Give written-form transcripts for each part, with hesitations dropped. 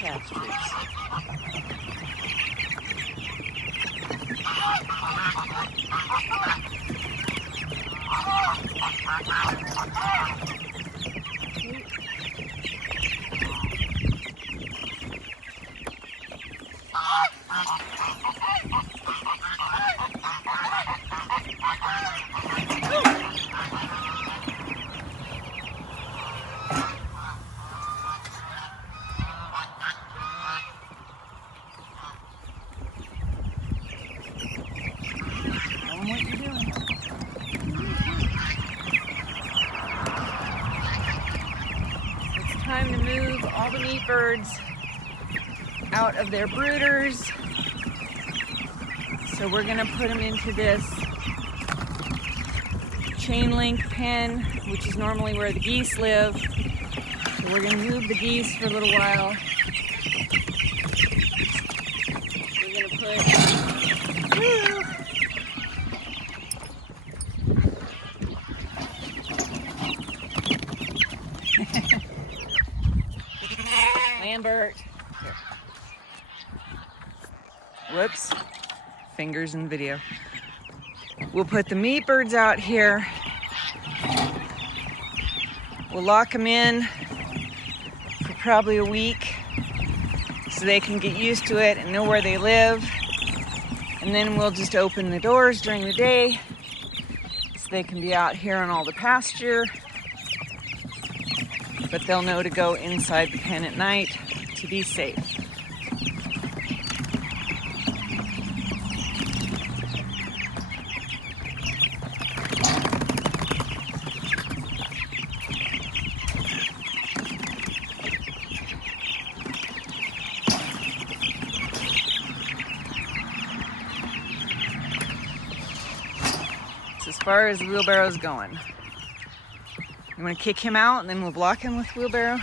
pastures. What you're doing. It's time to move all the meat birds out of their brooders. So we're gonna put them into this chain link pen, which is normally where the geese live. So we're gonna move the geese for a little while. We're gonna put Lambert. Here. Whoops. Fingers in the video. We'll put the meat birds out here. We'll lock them in for probably a week so they can get used to it and know where they live. And then we'll just open the doors during the day so they can be out here on all the pasture. But they'll know to go inside the pen at night to be safe. As far as the wheelbarrow's going. You want to kick him out and then we'll block him with wheelbarrow.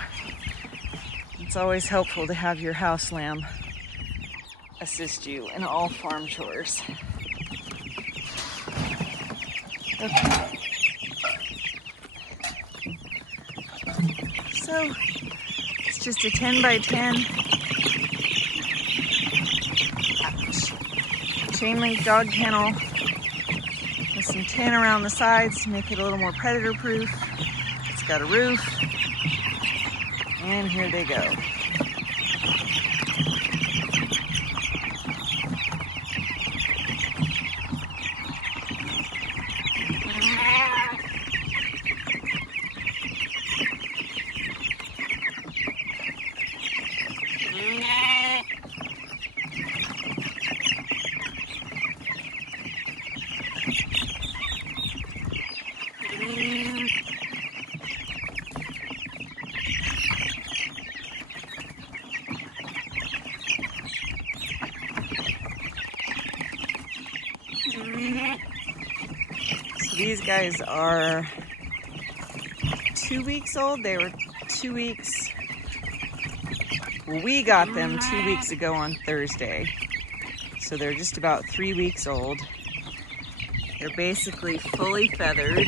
It's always helpful to have your house lamb assist you in all farm chores. Okay. So it's just a 10 by 10 chain link dog kennel with some tin around the sides to make it a little more predator proof. It's got a roof, and here they go. So these guys are 2 weeks old. They were 2 weeks. Well, we got them 2 weeks ago on Thursday. So they're just about 3 weeks old. They're basically fully feathered.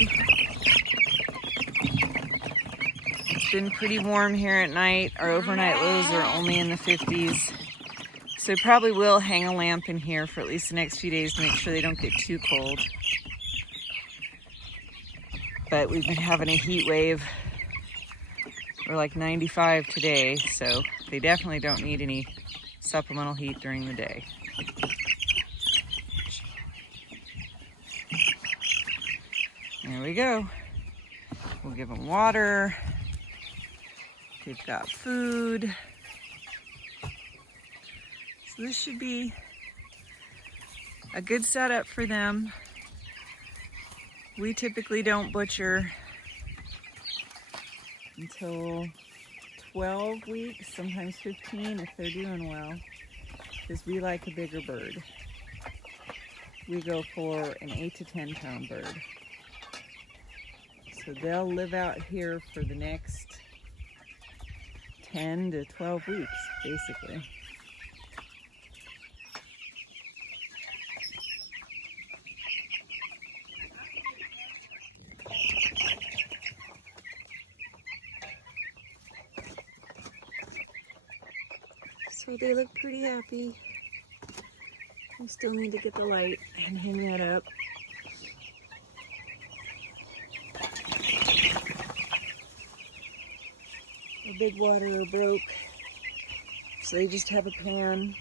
It's been pretty warm here at night. Our overnight lows are only in the 50s. So we probably will hang a lamp in here for at least the next few days to make sure they don't get too cold. But we've been having a heat wave. We're like 95 today, so they definitely don't need any supplemental heat during the day. There we go. We'll give them water. They've got food. So this should be a good setup for them. We typically don't butcher until 12 weeks, sometimes 15 if they're doing well, because we like a bigger bird. We go for an 8 to 10 pound bird. So they'll live out here for the next 10 to 12 weeks, basically. So they look pretty happy. I still need to get the light and hang that up. The big waterer broke, so they just have a pan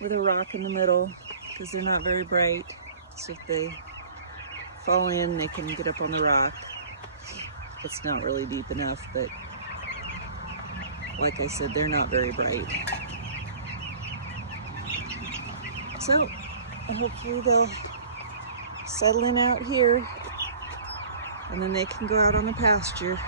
with a rock in the middle because they're not very bright. So if they fall in, they can get up on the rock. It's not really deep enough, but like I said, they're not very bright. So hopefully they'll settle in out here, and then they can go out on the pasture.